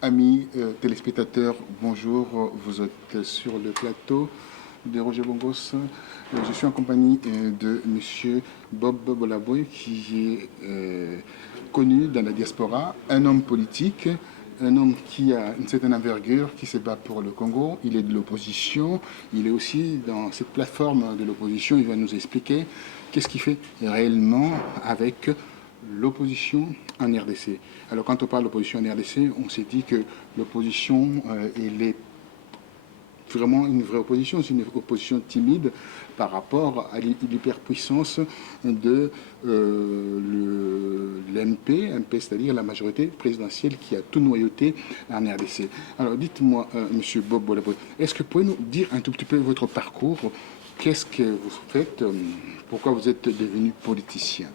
Amis téléspectateurs, bonjour. Vous êtes sur le plateau de Roger Bongos. Je suis en compagnie de Monsieur Bob Bolaboy, qui est connu dans la diaspora, un homme politique, un homme qui a une certaine envergure, qui se bat pour le Congo. Il est de l'opposition. Il est aussi dans cette plateforme de l'opposition. Il va nous expliquer qu'est-ce qu'il fait réellement avec l'opposition en RDC. Alors quand on parle d'opposition en RDC, on s'est dit que l'opposition, elle est vraiment une vraie opposition, c'est une opposition timide par rapport à l'hyperpuissance de l'MP, c'est-à-dire la majorité présidentielle qui a tout noyauté en RDC. Alors dites-moi, Monsieur Bob Bolaboy, est-ce que vous pouvez nous dire un tout petit peu votre parcours? Qu'est-ce que vous faites? Pourquoi vous êtes devenu politicien?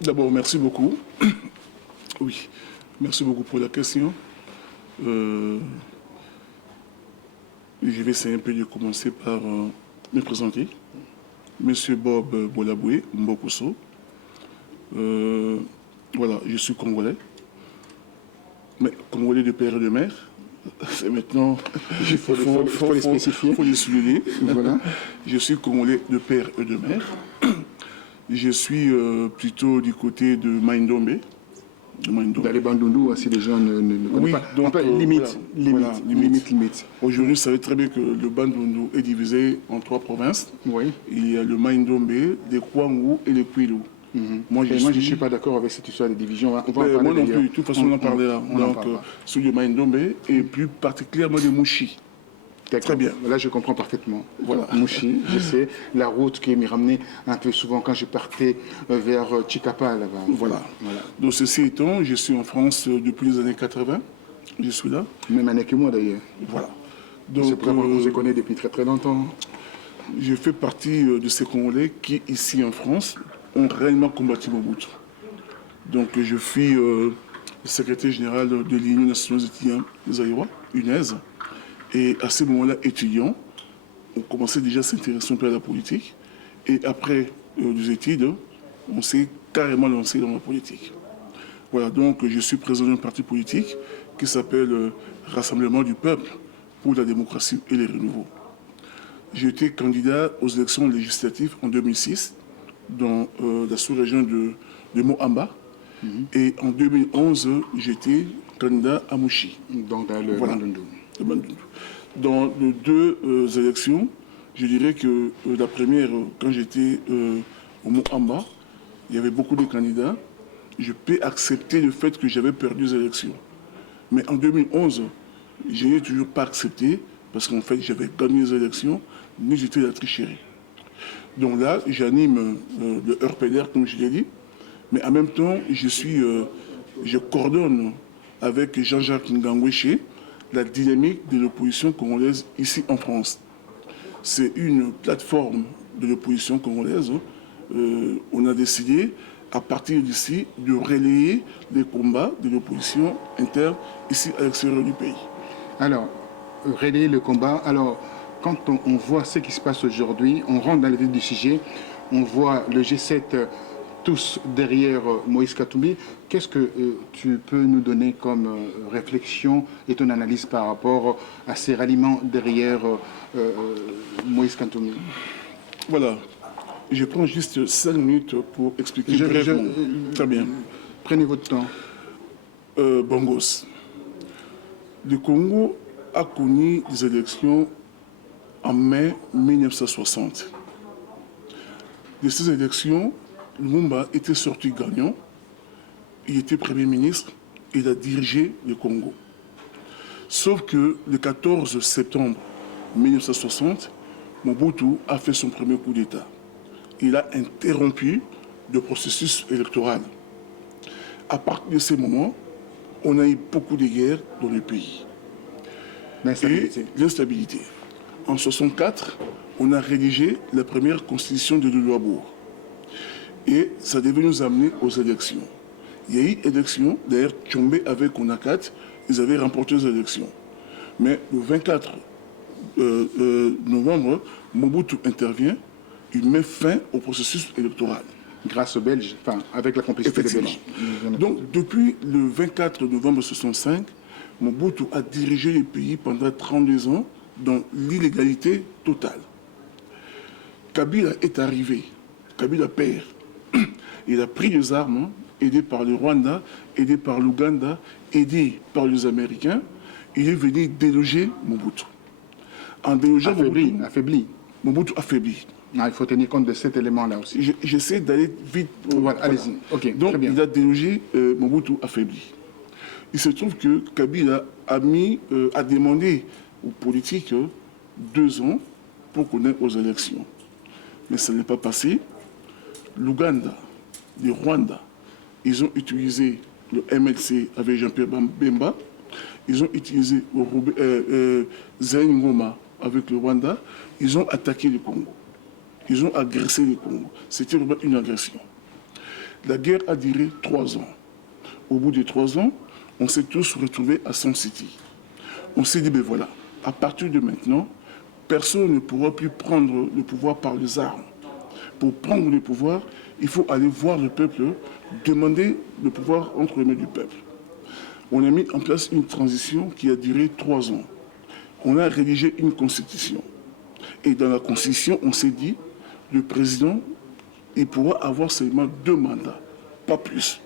D'abord, merci beaucoup. Oui, merci beaucoup pour la question. Je vais essayer un peu de commencer par me présenter. Monsieur Bob Bolaboué Mbokoso. Voilà, je suis congolais. Mais congolais de père et de mère. C'est maintenant, il faut le spécifier. Il faut le souligner. Voilà. Je suis congolais de père et de mère. Je suis plutôt du côté de Maïndombe. Dans les Bandundu, si les gens ne connaissent pas. Donc, limite. Aujourd'hui, vous savez très bien que le Bandundu est divisé en 3 provinces. Oui. Il y a le Maïndombe, les Kwangu et les Kwilu. Moi, je ne suis pas d'accord avec cette histoire de division. On va en parler. Moi non plus. De toute façon, on en parlait là. Donc, sur le Maïndombe et plus particulièrement de Mouchi. Très bien. Là, je comprends parfaitement. Voilà. Mouchi, je sais. La route qui m'y ramenait un peu souvent quand je partais vers Chikapa, là-bas. Voilà. Donc, ceci étant, je suis en France depuis les années 80. Je suis là. Même année que moi, d'ailleurs. Voilà. Donc, c'est vraiment qu'on se connaît depuis très très longtemps. Je fais partie de ces Congolais qui, ici en France, ont réellement combattu Mobutu. Donc, je suis le secrétaire général de l'Union nationale des étudiants des Aïrois, UNES. Et à ce moment-là, étudiants, on commençait déjà à s'intéresser un peu à la politique. Et après des études, on s'est carrément lancé dans la politique. Voilà, donc je suis président d'un parti politique qui s'appelle Rassemblement du peuple pour la démocratie et les renouveaux. J'ai été candidat aux élections législatives en 2006 dans la sous-région de Moamba. Et en 2011, j'étais candidat à Mouchi. Donc dans le Bandundu. Dans les deux élections, je dirais que la première, quand j'étais au Moamba, il y avait beaucoup de candidats. Je peux accepter le fait que j'avais perdu les élections. Mais en 2011, je n'ai toujours pas accepté parce qu'en fait, j'avais gagné les élections, mais j'étais la tricherie. Donc là, j'anime le RPDR, comme je l'ai dit, mais en même temps, je coordonne avec Jean-Jacques Ngangweche la dynamique de l'opposition congolaise ici en France. C'est une plateforme de l'opposition congolaise. On a décidé, à partir d'ici, de relayer les combats de l'opposition interne ici à l'extérieur du pays. Alors, relayer le combat. Alors, quand on voit ce qui se passe aujourd'hui, on rentre dans le vif du sujet, on voit le G7 tous derrière Moïse Katumbi. Qu'est-ce que tu peux nous donner comme réflexion et ton analyse par rapport à ces ralliements derrière Moïse Katumbi? Voilà. Je prends juste 5 minutes pour expliquer brièvement. Très bien. Prenez votre temps. Bongos. Le Congo a connu des élections en mai 1960. De ces élections, Lumumba était sorti gagnant, il était Premier ministre, il a dirigé le Congo. Sauf que le 14 septembre 1960, Mobutu a fait son premier coup d'État. Il a interrompu le processus électoral. À partir de ce moment, on a eu beaucoup de guerres dans le pays. L'instabilité. En 1964, on a rédigé la première constitution de Louisbourg. Et ça devait nous amener aux élections. Il y a eu élections, d'ailleurs, Tchombe avec Onakat, ils avaient remporté les élections. Mais le 24 novembre, Mobutu intervient, il met fin au processus électoral. grâce aux Belges, enfin, avec la complicité des Belges. Donc, depuis le 24 novembre 1965, Mobutu a dirigé le pays pendant 32 ans dans l'illégalité totale. Kabila est arrivé, Kabila père. Il a pris les armes, aidé par le Rwanda, aidé par l'Ouganda, aidé par les Américains. Il est venu déloger Mobutu. En délogeant Affaibli. Mobutu affaibli. Ah, il faut tenir compte de cet élément-là aussi. J'essaie d'aller vite. Voilà, allez-y. Ok, donc, très bien. il a délogé Mobutu affaibli. Il se trouve que Kabila a demandé aux politiques 2 ans pour qu'on aille aux élections. Mais ça n'est pas passé. L'Ouganda, le Rwanda, ils ont utilisé le MLC avec Jean-Pierre Bemba. Ils ont utilisé Zayn Ngoma avec le Rwanda. Ils ont attaqué le Congo. Ils ont agressé le Congo. C'était vraiment une agression. La guerre a duré 3 ans. Au bout de 3 ans, on s'est tous retrouvés à Sun City. On s'est dit, ben voilà, à partir de maintenant, personne ne pourra plus prendre le pouvoir par les armes. Pour prendre le pouvoir, il faut aller voir le peuple, demander le pouvoir entre les mains du peuple. On a mis en place une transition qui a duré 3 ans. On a rédigé une constitution. Et dans la constitution, on s'est dit, le président, il pourra avoir seulement 2 mandats, pas plus.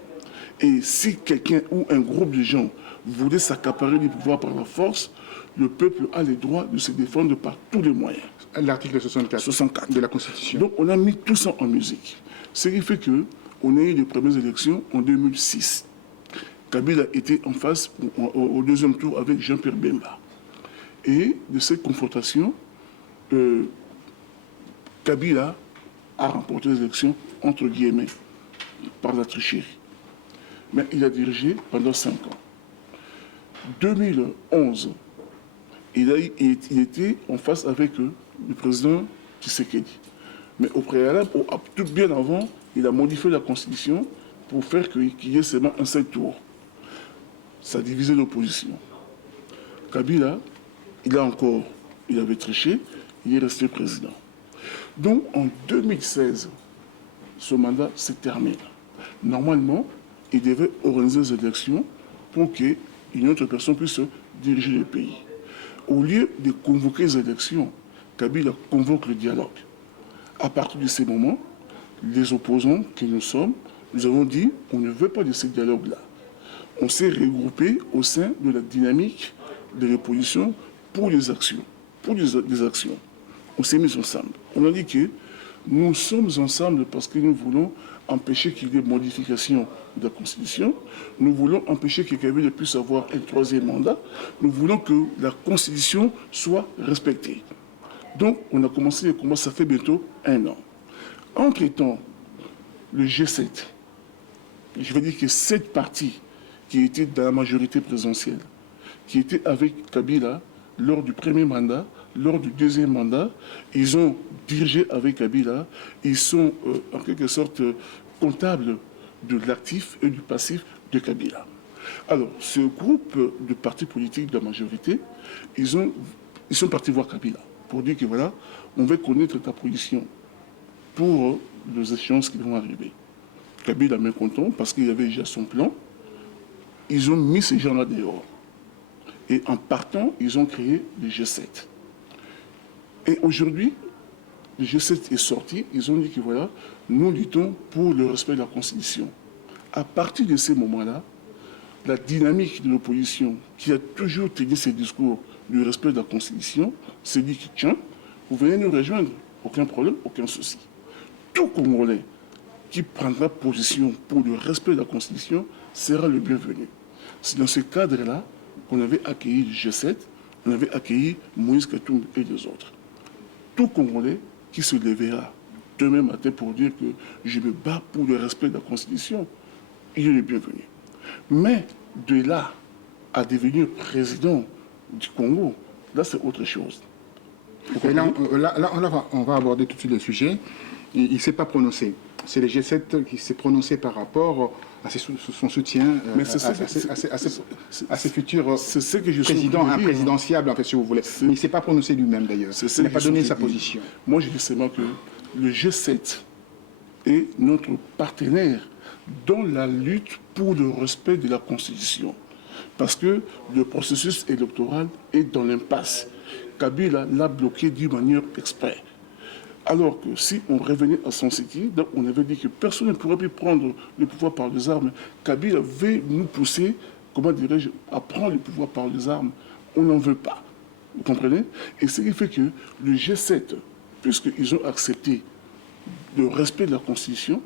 Et si quelqu'un ou un groupe de gens voulait s'accaparer du pouvoir par la force, le peuple a le droit de se défendre par tous les moyens. L'article 64 de la Constitution. Donc on a mis tout ça en musique. Ce qui fait qu'on a eu les premières élections en 2006. Kabila était en face au 2e tour avec Jean-Pierre Bemba. Et de cette confrontation, Kabila a remporté les élections, entre guillemets, par la tricherie. Mais il a dirigé pendant 5 ans. 2011, il était en face avec le président Tshisekedi. Mais au préalable, tout bien avant, il a modifié la Constitution pour faire qu'il y ait seulement un seul tour. Ça a divisé l'opposition. Kabila, il avait triché, il est resté président. Donc en 2016, ce mandat se termine. Normalement, il devait organiser des élections pour qu'une autre personne puisse diriger le pays. Au lieu de convoquer les élections, Kabila convoque le dialogue. À partir de ces moments, les opposants que nous sommes, nous avons dit on ne veut pas de ce dialogue-là. On s'est regroupé au sein de la dynamique de l'opposition pour les actions. On s'est mis ensemble. On a dit que nous sommes ensemble parce que nous voulons empêcher qu'il y ait modification de la Constitution. Nous voulons empêcher que Kabila puisse avoir un 3e mandat. Nous voulons que la Constitution soit respectée. Donc, on a commencé les combats, ça fait bientôt 1 an. Entre-temps, le G7, je veux dire que cette partie qui était dans la majorité présidentielle, qui était avec Kabila lors du 1er mandat, lors du 2e mandat, ils ont dirigé avec Kabila, ils sont en quelque sorte comptables de l'actif et du passif de Kabila. Alors, ce groupe de partis politiques de la majorité, ils sont partis voir Kabila pour dire que voilà, on veut connaître ta position pour les échéances qui vont arriver. Kabila est mécontent parce qu'il avait déjà son plan. Ils ont mis ces gens-là dehors. Et en partant, ils ont créé le G7. Et aujourd'hui, le G7 est sorti, ils ont dit que voilà, nous luttons pour le respect de la Constitution. À partir de ces moments-là, la dynamique de l'opposition, qui a toujours tenu ses discours du respect de la Constitution, s'est dit que tiens, vous venez nous rejoindre, aucun problème, aucun souci. Tout Congolais qui prendra position pour le respect de la Constitution sera le bienvenu. C'est dans ce cadre-là qu'on avait accueilli le G7, on avait accueilli Moïse Katumbi et les autres. Tout Congolais qui se lèvera demain matin pour dire que je me bats pour le respect de la Constitution, il est le bienvenu. Mais de là à devenir président du Congo, là c'est autre chose. Et là, on va aborder tout de suite le sujet. Il ne s'est pas prononcé. C'est le G7 qui s'est prononcé par rapport à son soutien à ses futurs présidents imprésidentiables, en fait, si vous voulez. Mais il ne s'est pas prononcé lui-même, d'ailleurs. Il n'a pas donné sa position. Moi, je dis seulement que le G7 est notre partenaire dans la lutte pour le respect de la Constitution. Parce que le processus électoral est dans l'impasse. Kabila l'a bloqué d'une manière exprès. Alors que si on revenait à son city, on avait dit que personne ne pourrait plus prendre le pouvoir par les armes. Kabila veut nous pousser, comment dirais-je, à prendre le pouvoir par les armes. On n'en veut pas. Vous comprenez? Et ce qui fait que le G7, puisqu'ils ont accepté le respect de la Constitution,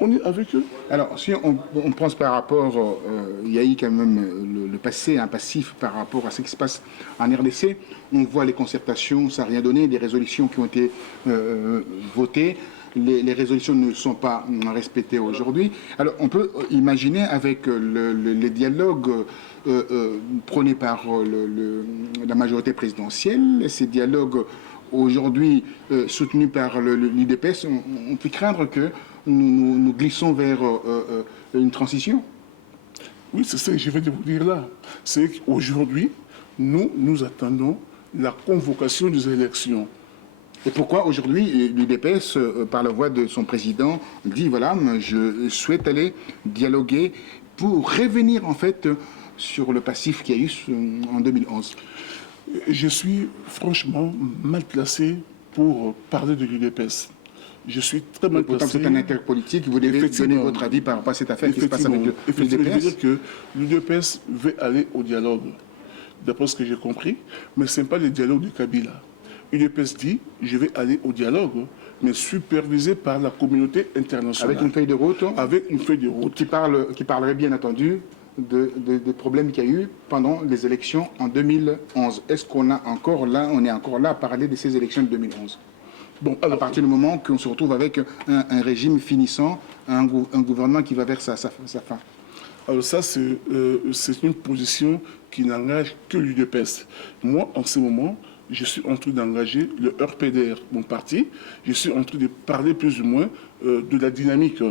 on est avec eux. Alors, si on pense par rapport, il y a eu quand même le passé, un passif par rapport à ce qui se passe en RDC. On voit les concertations, ça n'a rien donné, des résolutions qui ont été votées. Les résolutions ne sont pas respectées aujourd'hui. Alors, on peut imaginer avec les dialogues prônés par la majorité présidentielle, ces dialogues aujourd'hui soutenus par l'UDPS, on peut craindre que nous glissons vers une transition. Oui, c'est ce que je vais vous dire là. C'est qu'aujourd'hui, nous attendons la convocation des élections. Et pourquoi aujourd'hui l'UDPS, par la voix de son président, dit voilà, je souhaite aller dialoguer pour revenir en fait sur le passif qu'il y a eu en 2011? Je suis franchement mal placé pour parler de l'UDPS. Je suis très mal placé. Pourtant, c'est un acteur politique, vous devez donner votre avis par rapport à cette affaire qui se passe avec l'UDPS. Je veux dire que l'UDPS veut aller au dialogue, d'après ce que j'ai compris, mais ce n'est pas le dialogue de Kabila. L'UDPS dit, je vais aller au dialogue, mais supervisé par la communauté internationale. Avec une feuille de route. Avec une feuille de route. Qui parlerait bien entendu des problèmes qu'il y a eu pendant les élections en 2011. Est-ce qu'on est encore là à parler de ces élections de 2011? Bon, alors, à partir du moment qu'on se retrouve avec un régime finissant, un gouvernement qui va vers sa fin. Alors ça, c'est une position qui n'engage que l'UDPS. Moi, en ce moment, je suis en train d'engager le RPDR, mon parti. Je suis en train de parler plus ou moins de la dynamique.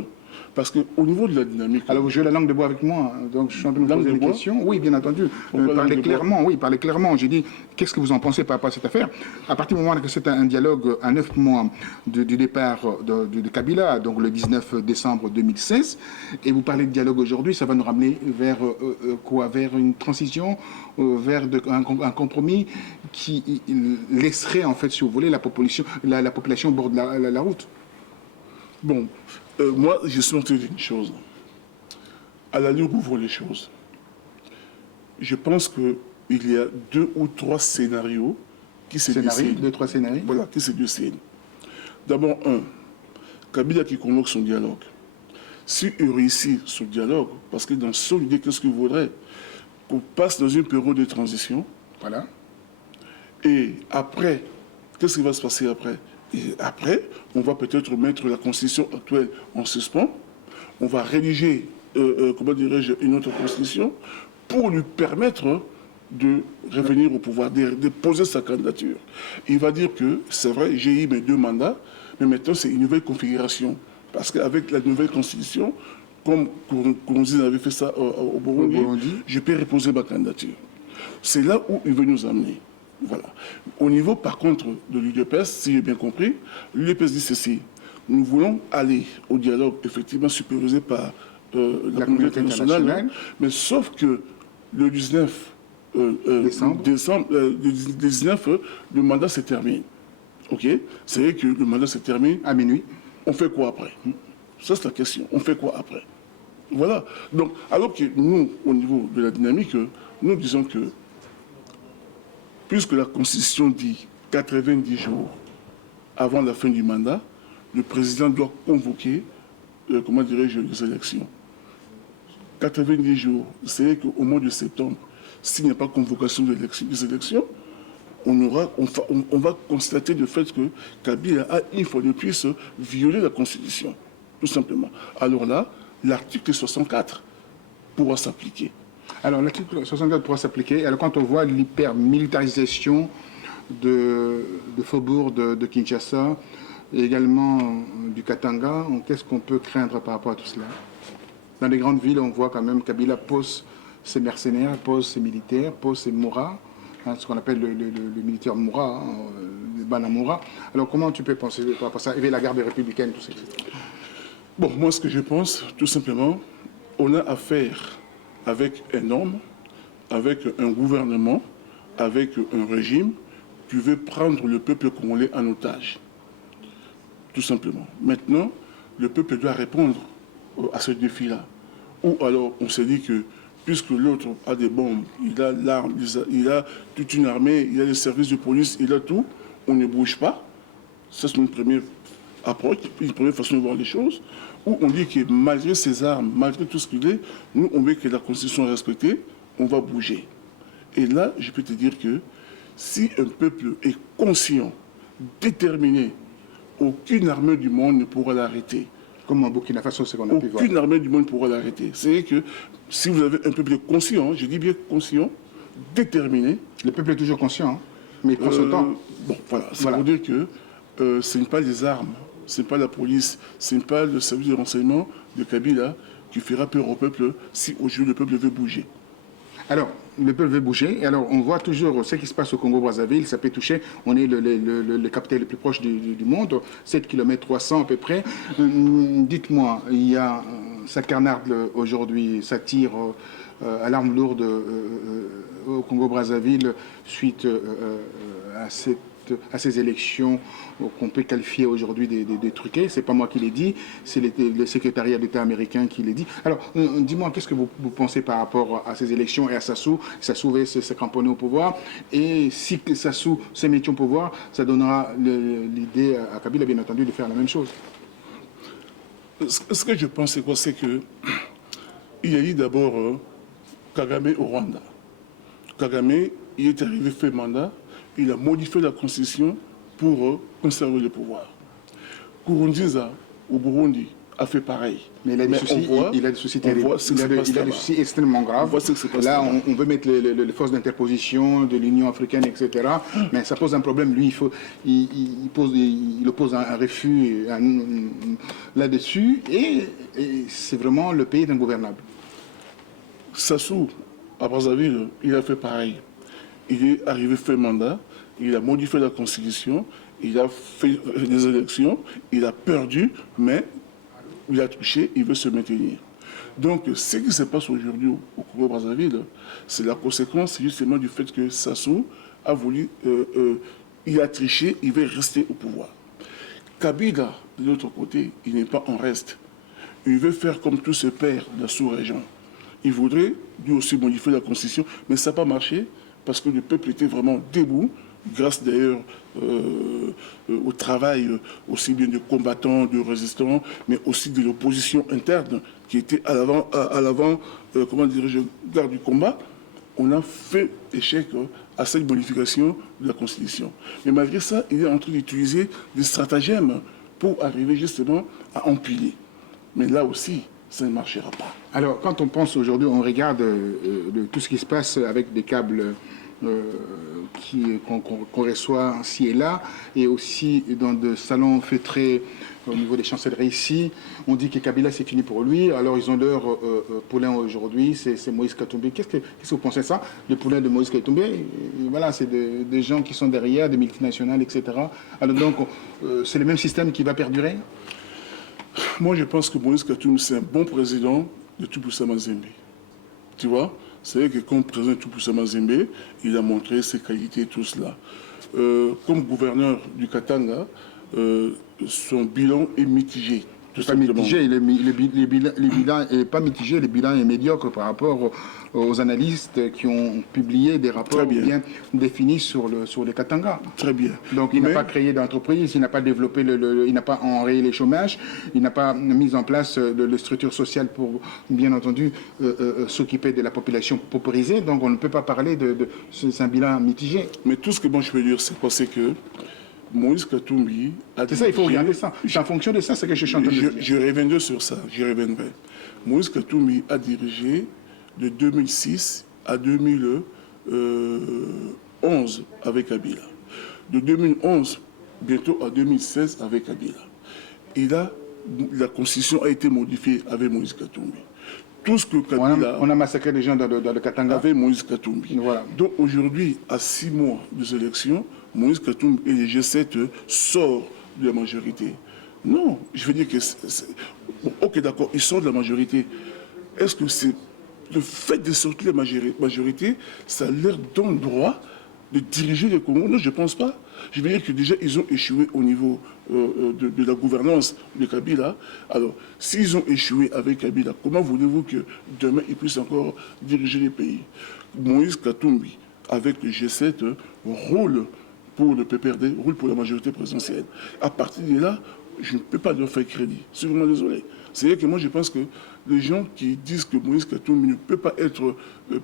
Parce qu'au niveau de la dynamique... Alors vous jouez la langue de bois avec moi, donc je suis en train de me poser une question. Oui, bien entendu. Parlez clairement, oui, parlez clairement. J'ai dit, qu'est-ce que vous en pensez par rapport à cette affaire? À partir du moment que c'est un dialogue à 9 mois du départ de Kabila, donc le 19 décembre 2016, et vous parlez de dialogue aujourd'hui, ça va nous ramener vers quoi? Vers une transition, vers un compromis qui laisserait, en fait, si vous voulez, la population au bord de la route. Bon, moi, je suis en train de dire une chose. À l'allure où vont les choses, je pense qu'il y a 2 ou 3 scénarios qui se dessinent. 2 ou 3 scénarios? Voilà, qui se dessinent. D'abord, Kabila qui convoque son dialogue. S'il réussit ce dialogue, parce que dans son idée, qu'est-ce qu'il voudrait? Qu'on passe dans une période de transition. Voilà. Et après, qu'est-ce qui va se passer après? Et après, on va peut-être mettre la constitution actuelle en suspens. On va rédiger, comment dirais-je, une autre constitution pour lui permettre de revenir au pouvoir, de poser sa candidature. Il va dire que, c'est vrai, j'ai eu mes 2 mandats, mais maintenant c'est une nouvelle configuration. Parce qu'avec la nouvelle constitution, comme Kourouzi avait fait ça au Burundi, je peux reposer ma candidature. C'est là où il veut nous amener. Voilà. Au niveau, par contre, de l'UDPS, si j'ai bien compris, l'UDPS dit ceci. Nous voulons aller au dialogue, effectivement, supervisé par la communauté internationale, mais sauf que le 19 décembre, le mandat se termine. OK? C'est vrai que le mandat se termine. À minuit. On fait quoi après? Ça, c'est la question. On fait quoi après? Voilà. Donc, alors que nous, au niveau de la dynamique, nous disons que puisque la Constitution dit 90 jours avant la fin du mandat, le président doit convoquer, comment dirais-je, les élections. 90 jours, c'est qu'au mois de septembre, s'il n'y a pas convocation des élections, on va constater le fait que Kabila a, une fois de plus, violé la Constitution, tout simplement. Alors là, l'article 64 pourra s'appliquer. Alors, l'article 64 pourra s'appliquer. Alors, quand on voit l'hypermilitarisation de faubourg de Kinshasa, et également du Katanga, qu'est-ce qu'on peut craindre par rapport à tout cela? Dans les grandes villes, on voit quand même Kabila pose ses mercenaires, pose ses militaires, pose ses Moura, ce qu'on appelle le militaire Moura, le Bana Moura. Alors, comment tu peux penser par rapport à ça? Et la garde républicaine, tout ça, etc. Bon, moi, ce que je pense, tout simplement, on a affaire avec un homme, avec un gouvernement, avec un régime qui veut prendre le peuple congolais en otage. Tout simplement. Maintenant, le peuple doit répondre à ce défi-là. Ou alors, on s'est dit que, puisque l'autre a des bombes, il a l'arme, il a toute une armée, il a les services de police, il a tout, on ne bouge pas. Ça, c'est une première approche, une première façon de voir les choses. Où on dit que malgré ses armes, malgré tout ce qu'il est, nous, on veut que la Constitution soit respectée, on va bouger. Et là, je peux te dire que si un peuple est conscient, déterminé, aucune armée du monde ne pourra l'arrêter. Comme en Burkina Faso, c'est qu'on a pu voir. Aucune armée du monde ne pourra l'arrêter. C'est que si vous avez un peuple conscient, je dis bien conscient, déterminé. Le peuple est toujours conscient, hein, mais il prend son temps. Bon, voilà. Ça veut dire que ce n'est pas les armes, ce n'est pas la police, ce n'est pas le service de renseignement de Kabila qui fera peur au peuple si aujourd'hui le peuple veut bouger. Alors, le peuple veut bouger. Et alors, on voit toujours ce qui se passe au Congo-Brazzaville. Ça peut toucher. On est le capital le plus proche du monde, 7 km 300 à peu près. Dites-moi, il y a, ça carnarde aujourd'hui, ça tire à l'arme lourde au Congo-Brazzaville suite à ces élections qu'on peut qualifier aujourd'hui des truquées. C'est pas moi qui l'ai dit, c'est le secrétariat d'État américain qui l'a dit. Alors, dis-moi, qu'est-ce que vous pensez par rapport à ces élections et à Sassou? Sassou va se cramponner au pouvoir. Et si Sassou se mettait au pouvoir, ça donnera l'idée à Kabila, bien entendu, de faire la même chose. Ce que je pense, c'est quoi? C'est que il y a eu d'abord Kagame au Rwanda. Kagame, il est arrivé, fait mandat, il a modifié la constitution pour conserver le pouvoir. Nkurunziza, au Burundi, a fait pareil. Mais il a des soucis, il a des soucis terribles. Il a des soucis extrêmement graves. Là, on veut mettre les forces d'interposition de l'Union africaine, etc. Mais ça pose un problème. Lui, il oppose un refus là-dessus. Et c'est vraiment le pays est ingouvernable. Sassou, à Brazzaville, il a fait pareil. Il est arrivé, fait mandat, il a modifié la constitution, il a fait des élections, il a perdu, mais il a touché, il veut se maintenir. Donc, ce qui se passe aujourd'hui au Congo-Brazzaville, c'est la conséquence justement du fait que Sassou a voulu, il a triché, il veut rester au pouvoir. Kabila, de l'autre côté, il n'est pas en reste. Il veut faire comme tous ses pairs de la sous-région. Il voudrait lui aussi modifier la constitution, mais ça n'a pas marché parce que le peuple était vraiment debout, grâce d'ailleurs au travail aussi bien de combattants, de résistants, mais aussi de l'opposition interne qui était à l'avant, comment dirais-je, garde du combat. On a fait échec à cette modification de la Constitution. Mais malgré ça, il est en train d'utiliser des stratagèmes pour arriver justement à empiler. Mais là aussi, ça ne marchera pas. Alors, quand on pense aujourd'hui, on regarde tout ce qui se passe avec des câbles qu'on reçoit ici et là, et aussi dans des salons feutrés au niveau des chancelleries ici. On dit que Kabila, c'est fini pour lui. Alors, ils ont leur poulain aujourd'hui, c'est Moïse Katumbi. Qu'est-ce que vous pensez de ça? Le poulain de Moïse Katumbi, voilà, c'est des gens qui sont derrière, des multinationales, etc. Alors, donc, c'est le même système qui va perdurer? Moi, je pense que Moïse Katumbi, c'est un bon président de Tupusa Mazembe. Tu vois? C'est vrai que comme président de Tupusa Mazembe, il a montré ses qualités et tout cela. Comme gouverneur du Katanga, son bilan est mitigé. Pas mitigé, le bilan n'est pas mitigé, le bilan est médiocre par rapport aux analystes qui ont publié des rapports bien définis sur le Katanga. Très bien. Donc il n'a pas créé d'entreprise, il n'a pas développé, il n'a pas enrayé les chômages, il n'a pas mis en place de structures sociales pour, bien entendu, s'occuper de la population paupérisée. Donc on ne peut pas parler c'est un bilan mitigé. Mais tout ce que moi je peux dire, c'est quoi? C'est que Moïse Katumbi a dirigé... C'est ça, il faut regarder ça. C'est en fonction de ça, c'est que je suis en train de dire. Je reviendrai sur ça, j'y reviendrai. Moïse Katumbi a dirigé de 2006 à 2011 avec Kabila. De 2011, bientôt à 2016 avec Kabila. La constitution a été modifiée avec Moïse Katumbi. Tout ce que Kabila... On a massacré des gens dans le Katanga. Avec Moïse Katumbi. Voilà. Donc aujourd'hui, à 6 mois des élections, Moïse Katumbi et les G7 sortent de la majorité. Non, je veux dire que Bon, ok, d'accord, ils sont de la majorité. Est-ce que c'est le fait de sortir de la majorité, ça leur donne droit de diriger le Congo? Non, je ne pense pas. Je veux dire que déjà, ils ont échoué au niveau de la gouvernance de Kabila. Alors, s'ils ont échoué avec Kabila, comment voulez-vous que demain, ils puissent encore diriger les pays? Moïse Katumbi, avec le G7, roule pour le PPRD, roule pour la majorité présidentielle. À partir de là, je ne peux pas leur faire crédit. Je suis vraiment désolé. C'est-à-dire que moi, je pense que les gens qui disent que Moïse Katumbi ne peut pas être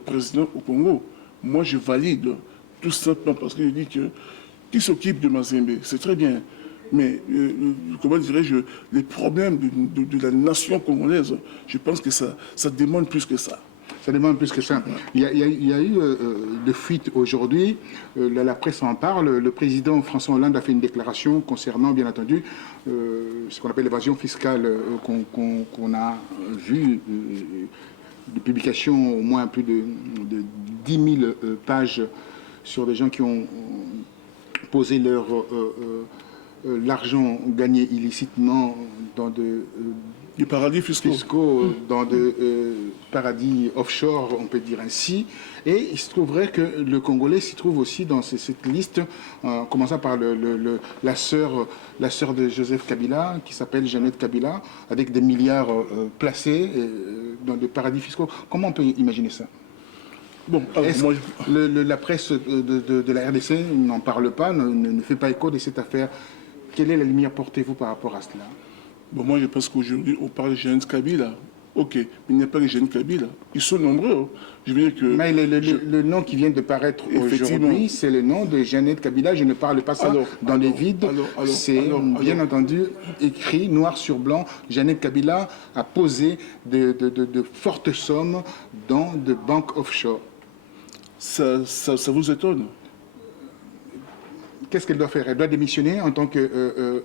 président au Congo, moi, je valide. Tout simplement parce que je dis que qui s'occupe de Mazembe, c'est très bien. Mais, comment dirais-je, les problèmes de la nation congolaise, je pense que ça demande plus que ça. Ça demande plus que ça. Il y a eu de fuites aujourd'hui. La presse en parle. Le président François Hollande a fait une déclaration concernant, bien entendu, ce qu'on appelle l'évasion fiscale qu'on a vu. De publications, au moins plus de 10 000 pages sur des gens qui ont posé l'argent gagné illicitement dans des paradis fiscaux, dans des paradis offshore, on peut dire ainsi. Et il se trouverait que le Congolais s'y trouve aussi dans cette liste, en commençant par la sœur de Joseph Kabila, qui s'appelle Jeannette Kabila, avec des milliards placés dans des paradis fiscaux. Comment on peut imaginer ça? Bon, moi, la presse de la RDC n'en parle pas, ne fait pas écho de cette affaire. Quelle est la lumière portez-vous par rapport à cela? Bon, moi, je pense qu'aujourd'hui, on parle de Jeannette Kabila. Ok, mais il n'y a pas que Jeannette Kabila. Ils sont nombreux. Je veux dire que... Mais le nom qui vient de paraître aujourd'hui, c'est le nom de Jeannette Kabila. Je ne parle pas ça dans les vides. C'est bien entendu écrit noir sur blanc. Jeannette Kabila a posé de fortes sommes dans de banques offshore. Ça vous étonne? Qu'est-ce qu'elle doit faire? Elle doit démissionner en tant que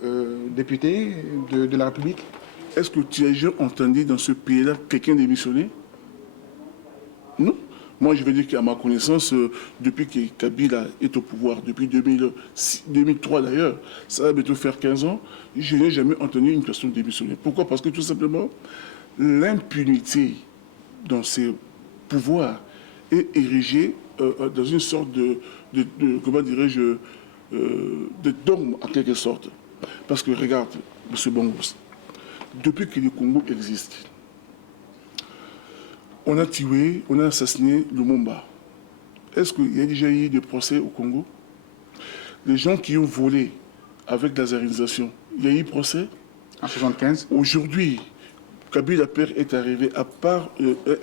députée de la République? Est-ce que tu as déjà entendu dans ce pays-là quelqu'un démissionner? Non. Moi, je veux dire qu'à ma connaissance, depuis que Kabila est au pouvoir, depuis 2003 d'ailleurs, ça va bientôt faire 15 ans, je n'ai jamais entendu une personne démissionner. Pourquoi? Parce que tout simplement, l'impunité dans ses pouvoirs est érigée dans une sorte comment dirais-je, de dogme en quelque sorte. Parce que regarde, M. Bongos, depuis que le Congo existe, on a tué, on a assassiné Lumumba. Est-ce qu'il y a déjà eu des procès au Congo? Les gens qui ont volé avec la zarisation, il y a eu procès? En 1975. Aujourd'hui, Kabila Père est arrivé, à part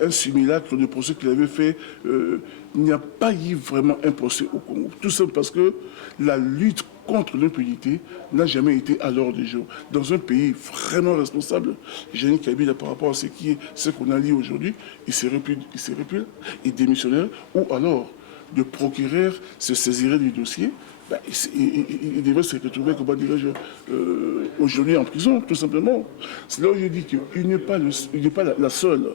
un simulacre de procès qu'il avait fait, il n'y a pas eu vraiment un procès au Congo. Tout ça parce que la lutte contre l'impunité n'a jamais été à l'ordre du jour. Dans un pays vraiment responsable, Jeannette Kabila, par rapport à ce qu'on a dit aujourd'hui, il serait plus il démissionnaire, ou alors le procureur se saisirait du dossier. Ben, il devrait se retrouver, comment dirais-je, aujourd'hui en prison, tout simplement. C'est là où je dis qu'il n'est pas, la seule.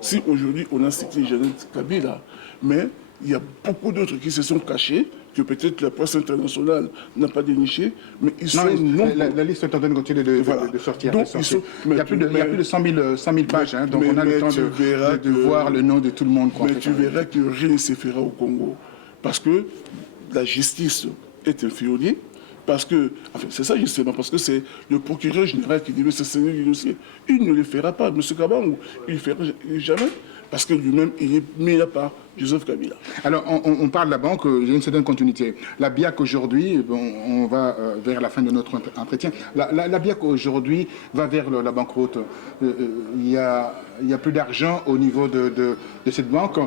Si aujourd'hui on a cité Jeannette Kabila, mais il y a beaucoup d'autres qui se sont cachés, que peut-être la presse internationale n'a pas déniché, mais ils sont nombreux. La liste est en train de continuer de sortir. Donc, il y a plus de 100 000 pages, hein, donc on a le temps de voir le nom de tout le monde. Mais tu verras que rien ne se fera au Congo. Parce que la justice est inférieur, parce que, enfin, c'est ça justement, parce que c'est le procureur général qui devait se saisir du dossier. Il ne le fera pas, M. Kabangou, il ne le fera jamais, parce que lui-même, il est mis là par Joseph Kabila. Alors, on parle de la banque, il y a une certaine continuité. La BIAC aujourd'hui, on va vers la fin de notre entretien, la BIAC aujourd'hui va vers la banqueroute. Il y a plus d'argent au niveau de cette banque.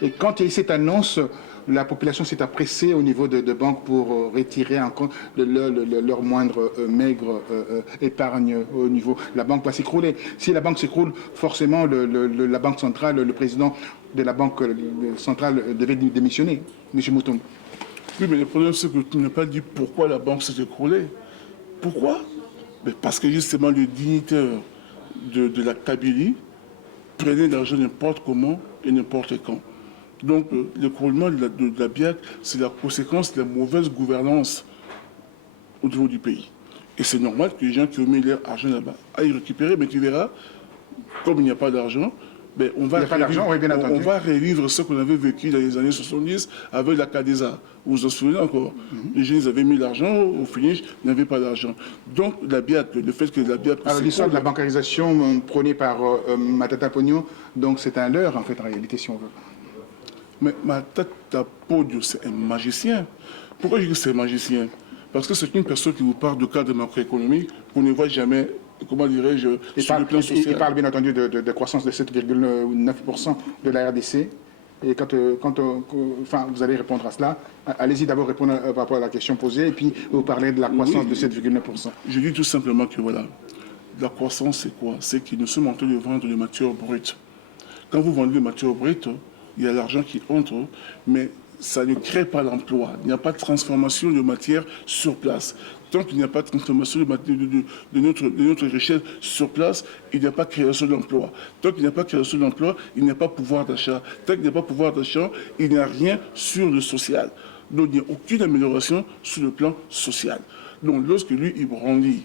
Et quand il y a eu cette annonce, la population s'est pressée au niveau de banques pour retirer en compte leur moindre maigre épargne au niveau. La banque va s'écrouler. Si la banque s'écroule, forcément, la Banque centrale, le président de la Banque centrale devait démissionner, M. Moutoum. Oui, mais le problème, c'est que tu n'as pas dit pourquoi la banque s'est écroulée. Pourquoi? Mais parce que justement, le dignitaire de la Kabylie prenait l'argent n'importe comment et n'importe quand. Donc, l'écroulement de la BIAC, c'est la conséquence de la mauvaise gouvernance au niveau du pays. Et c'est normal que les gens qui ont mis leur argent là-bas aillent récupérer, mais tu verras, comme il n'y a pas d'argent, ben on va revivre ce qu'on avait vécu dans les années 70 avec la CADESA. Vous vous en souvenez encore? Les gens, ils avaient mis l'argent, au finish, ils n'avaient pas d'argent. Donc, la BIAC, le fait que la BIAC... Alors, l'histoire de la bancarisation prônée par Matata Pogno, donc c'est un leurre, en fait, en réalité, si on veut. Mais Matata Pogno, c'est un magicien. Pourquoi je dis que c'est un magicien? Parce que c'est une personne qui vous parle de cadre macroéconomique qu'on ne voit jamais, comment dirais-je, sur le plan social. Il parle bien entendu de croissance de 7,9% de la RDC. Et enfin, vous allez répondre à cela, allez-y d'abord répondre par rapport à la question posée et puis vous parlez de la croissance de 7,9%. Je dis tout simplement que voilà, la croissance c'est quoi? C'est que nous sommes en train de vendre des matières brutes. Quand vous vendez des matières brutes, il y a l'argent qui entre, mais ça ne crée pas l'emploi. Il n'y a pas de transformation de matière sur place. Tant qu'il n'y a pas de transformation de notre richesse sur place, il n'y a pas de création d'emploi. Tant qu'il n'y a pas de création d'emploi, il n'y a pas de pouvoir d'achat. Tant qu'il n'y a pas de pouvoir d'achat, il n'y a rien sur le social. Donc il n'y a aucune amélioration sur le plan social. Donc lorsque lui, il brandit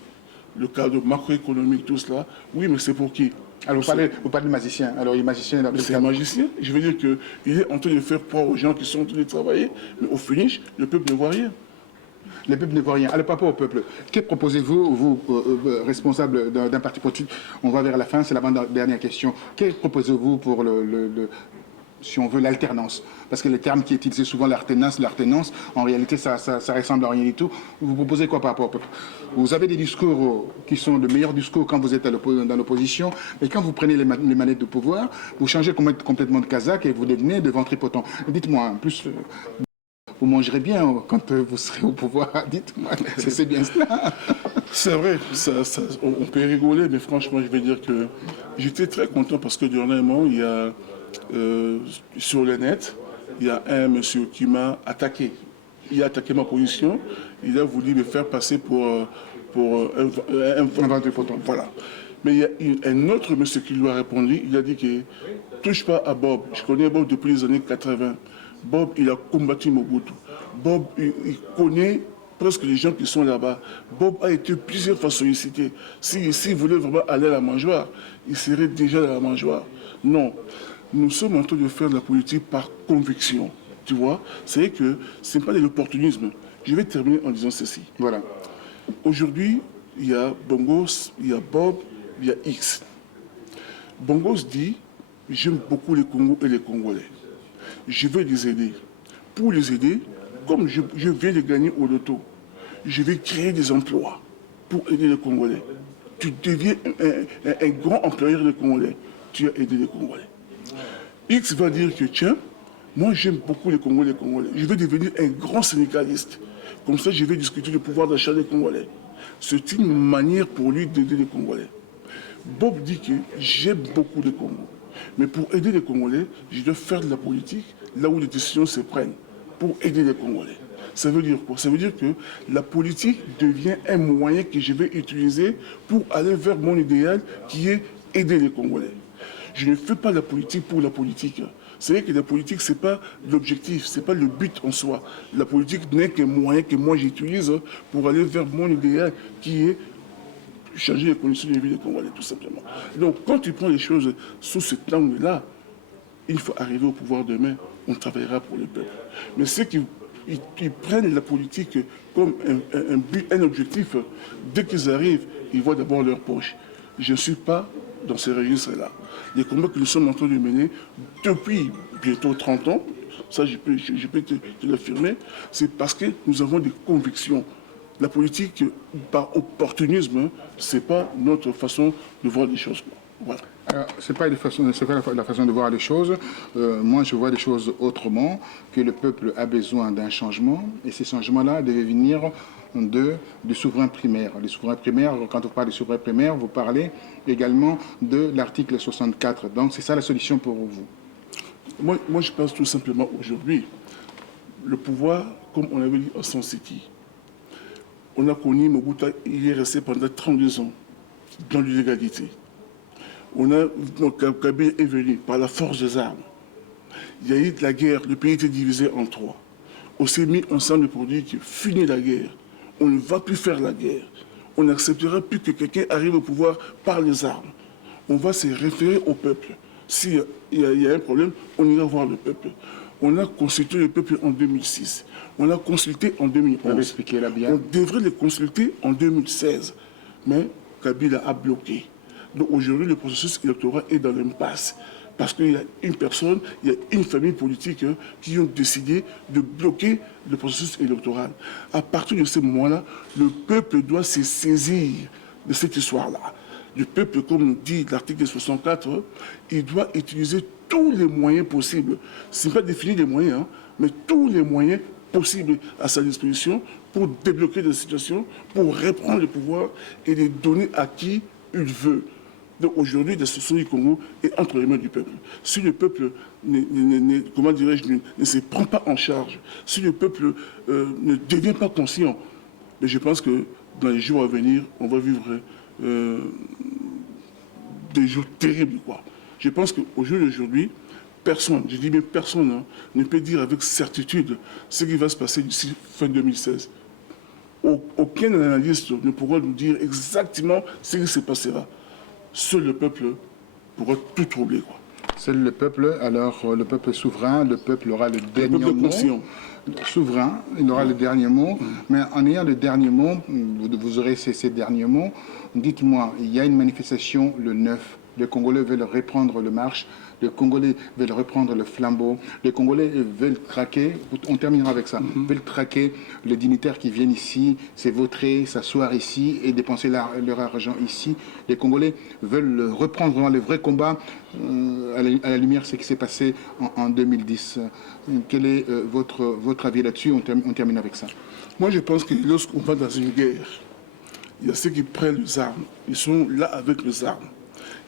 le cadre macroéconomique, tout cela, oui, mais c'est pour qui? Alors vous parlez de magicien. Alors il est magicien dans c'est un magicien. Je veux dire qu'il est en train de faire croire aux gens qui sont en train de travailler, mais au finish, le peuple ne voit rien. Le peuple ne voit rien. Alors, pas au peuple. Que proposez-vous, vous, responsable d'un parti politique? On va vers la fin, c'est la dernière question. Que proposez-vous pour si on veut, l'alternance? Parce que le terme qui est utilisé souvent, l'alternance, en réalité, ça ressemble à rien du tout. Vous proposez quoi par rapport au peuple? Vous avez des discours qui sont de meilleurs discours quand vous êtes dans l'opposition, et quand vous prenez les manettes de pouvoir, vous changez complètement de casaque et vous devenez de ventripotent. Dites-moi, en plus... vous mangerez bien quand vous serez au pouvoir, dites-moi, c'est bien cela. C'est vrai, on peut rigoler, mais franchement, je vais dire que j'étais très content parce que dernièrement, il y a, sur le net, il y a un monsieur qui m'a attaqué. Il a attaqué ma position, il a voulu me faire passer pour un ventripotent. Voilà. Mais il y a un autre monsieur qui lui a répondu, il a dit que touche pas à Bob. Je connais Bob depuis les années 80. Bob, il a combattu Mobutu. Bob, il connaît presque les gens qui sont là-bas. Bob a été plusieurs fois sollicité. S'il voulait vraiment aller à la mangeoire, il serait déjà dans la mangeoire. Non. Nous sommes en train de faire de la politique par conviction. Tu vois? C'est que ce n'est pas de l'opportunisme. Je vais terminer en disant ceci. Voilà. Aujourd'hui, il y a Bongos, il y a Bob, il y a X. Bongos dit, j'aime beaucoup les Congos et les Congolais. Je vais les aider. Pour les aider, comme je viens de gagner au loto, je vais créer des emplois pour aider les Congolais. Tu deviens un grand employeur des Congolais. Tu as aidé les Congolais. X va dire que, tiens, moi j'aime beaucoup les Congolais et les Congolais. Je vais devenir un grand syndicaliste. Comme ça, je vais discuter du pouvoir d'achat des Congolais. C'est une manière pour lui d'aider les Congolais. Bob dit que j'aime beaucoup les Congos. Mais pour aider les Congolais, je dois faire de la politique là où les décisions se prennent pour aider les Congolais. Ça veut dire quoi? Ça veut dire que la politique devient un moyen que je vais utiliser pour aller vers mon idéal qui est aider les Congolais. Je ne fais pas la politique pour la politique. C'est vrai que la politique, ce n'est pas l'objectif, ce n'est pas le but en soi. La politique n'est qu'un moyen que moi j'utilise pour aller vers mon idéal qui est changer les conditions de vie des Congolais, tout simplement. Donc, quand tu prends les choses sous cet angle-là, il faut arriver au pouvoir demain, on travaillera pour le peuple. Mais ceux qui prennent la politique comme un but, un objectif, dès qu'ils arrivent, ils voient d'abord leur poche. Je ne suis pas dans ces registres-là. Les combats que nous sommes en train de mener depuis bientôt 30 ans, ça je peux te l'affirmer, c'est parce que nous avons des convictions. La politique, par opportunisme, ce n'est pas notre façon de voir les choses. Voilà. Ce n'est pas, la façon de voir les choses. Moi, je vois les choses autrement, que le peuple a besoin d'un changement, et ces changements-là devaient venir du souverain primaire. Les souverains primaires, quand on parle de souverain primaire, vous parlez également de l'article 64. Donc, c'est ça la solution pour vous? Moi, je pense tout simplement aujourd'hui, le pouvoir, comme on avait dit à Sun City, on a connu Mobutu, il est resté pendant 32 ans dans l'illégalité. Kabila est venu par la force des armes. Il y a eu de la guerre, le pays était divisé en trois. On s'est mis ensemble pour dire que fini la guerre, on ne va plus faire la guerre. on n'acceptera plus que quelqu'un arrive au pouvoir par les armes. On va se référer au peuple. S'il y a un problème, on ira voir le peuple. On a consulté le peuple en 2006. On l'a consulté en 2011. Expliqué là bien. On devrait le consulter en 2016. Mais Kabila a bloqué. Donc aujourd'hui, le processus électoral est dans l'impasse. Parce qu'il y a une personne, il y a une famille politique qui ont décidé de bloquer le processus électoral. À partir de ce moment-là, le peuple doit se saisir de cette histoire-là. Le peuple, comme nous dit l'article 64, il doit utiliser tous les moyens possibles. Ce n'est pas définir les moyens, mais tous les moyens possibles à sa disposition pour débloquer la situation, pour reprendre le pouvoir et les donner à qui il veut. Donc aujourd'hui, la situation du Congo est entre les mains du peuple. Si le peuple ne se prend pas en charge, si le peuple ne devient pas conscient, mais je pense que dans les jours à venir, on va vivre des jours terribles, quoi. Je pense qu'au jour d'aujourd'hui, personne, je dis bien personne, ne peut dire avec certitude ce qui va se passer d'ici fin 2016. Aucun analyste ne pourra nous dire exactement ce qui se passera. Seul le peuple pourra tout troubler, quoi. Seul le peuple, alors le peuple souverain, le peuple aura le dernier mot. Souverain, il aura le dernier mot. Mais en ayant le dernier mot, vous aurez ces derniers mots. Dites-moi, il y a une manifestation le 9. Les Congolais veulent reprendre le marche. Les Congolais veulent reprendre le flambeau. Les Congolais veulent traquer, on terminera avec ça, veulent traquer les dignitaires qui viennent ici, se vautrer, s'asseoir ici et dépenser leur argent ici. Les Congolais veulent reprendre vraiment le vrai combat à la lumière de ce qui s'est passé en 2010. Quel est votre avis là-dessus? On termine avec ça. Moi, je pense que lorsqu'on va dans une guerre, il y a ceux qui prennent les armes. Ils sont là avec les armes.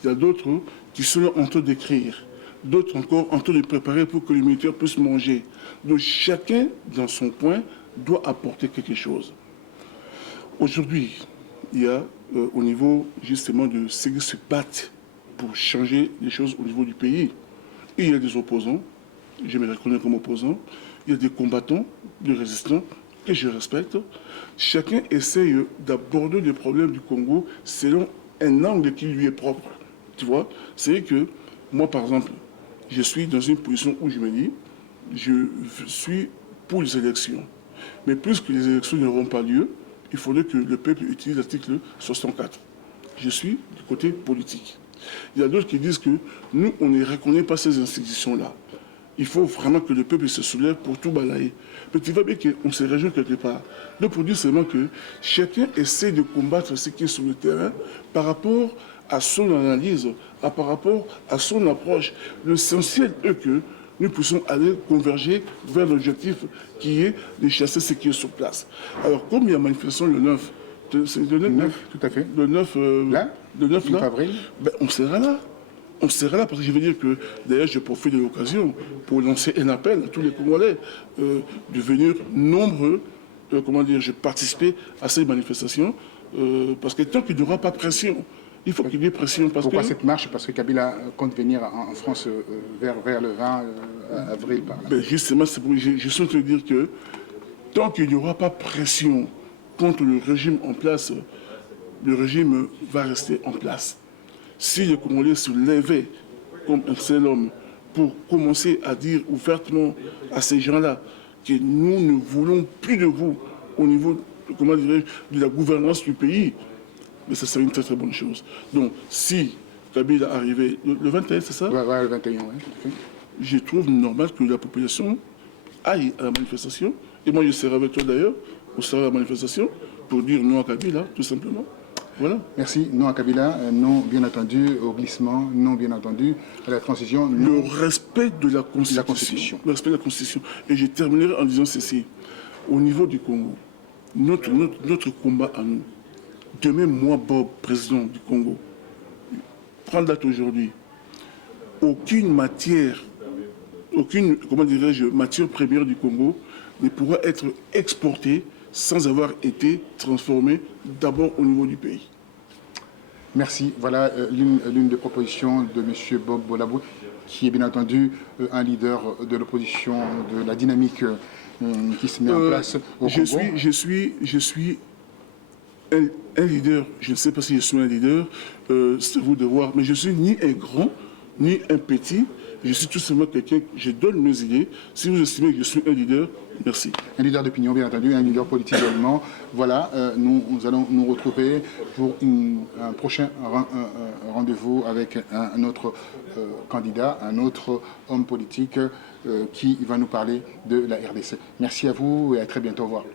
Il y a d'autres qui sont là en train d'écrire, d'autres encore en train de préparer pour que les militaires puissent manger. Donc chacun, dans son coin, doit apporter quelque chose. Aujourd'hui, il y a au niveau justement de ceux qui se battent pour changer les choses au niveau du pays. Et il y a des opposants, je me reconnais comme opposant, il y a des combattants, des résistants que je respecte. Chacun essaye d'aborder les problèmes du Congo selon un angle qui lui est propre. Tu vois, c'est que moi, par exemple, je suis dans une position où je me dis, je suis pour les élections. Mais puisque les élections n'auront pas lieu, il faudrait que le peuple utilise l'article 64. Je suis du côté politique. Il y a d'autres qui disent que nous, on ne reconnaît pas ces institutions-là. Il faut vraiment que le peuple se soulève pour tout balayer. Mais tu vois bien qu'on se réjouit quelque part. Donc pour dire seulement que chacun essaie de combattre ce qui est sur le terrain par rapport à son analyse, par rapport à son approche. L'essentiel est que nous puissions aller converger vers l'objectif qui est de chasser ce qui est sur place. Alors, comme il y a manifestation le 9, c'est le 9, tout à fait. Le 9, là, le 9 là, avril. Ben, on sera là. On sera là parce que je veux dire que, d'ailleurs, je profite de l'occasion pour lancer un appel à tous les Congolais de venir nombreux, je participer à ces manifestations parce que tant qu'il n'y aura pas de pression, il faut qu'il y ait pression. Pourquoi cette marche? Parce que Kabila compte venir en France vers le 20 avril. Par là. Ben justement, je souhaite dire que tant qu'il n'y aura pas pression contre le régime en place, le régime va rester en place. Si les Congolais se levaient comme un seul homme pour commencer à dire ouvertement à ces gens-là que nous ne voulons plus de vous au niveau, de la gouvernance du pays, mais ça serait une très très bonne chose. Donc, si Kabila arrivait le 21, c'est ça? Ouais, le 21, oui. Je trouve normal que la population aille à la manifestation. Et moi, je serai avec toi d'ailleurs, on sera à la manifestation pour dire non à Kabila, tout simplement. Voilà. Merci. Non à Kabila, non bien entendu au glissement, non bien entendu à la transition. Non. Le respect de la Constitution. Le respect de la Constitution. Et je terminerai en disant ceci. Au niveau du Congo, notre combat à nous, demain, moi, Bob, président du Congo, prends date aujourd'hui, aucune matière, matière première du Congo ne pourra être exportée sans avoir été transformée d'abord au niveau du pays. Merci. Voilà l'une des propositions de M. Bob Bolabou, qui est bien entendu un leader de l'opposition, de la dynamique qui se met en place au Congo. Je suis un leader, je ne sais pas si je suis un leader, c'est vous de voir, mais je suis ni un grand, ni un petit. Je suis tout simplement quelqu'un, je donne mes idées. Si vous estimez que je suis un leader, merci. Un leader d'opinion, bien entendu, un leader politique également. Voilà, nous allons nous retrouver pour un prochain rendez-vous avec un autre candidat, un autre homme politique qui va nous parler de la RDC. Merci à vous et à très bientôt. Au revoir.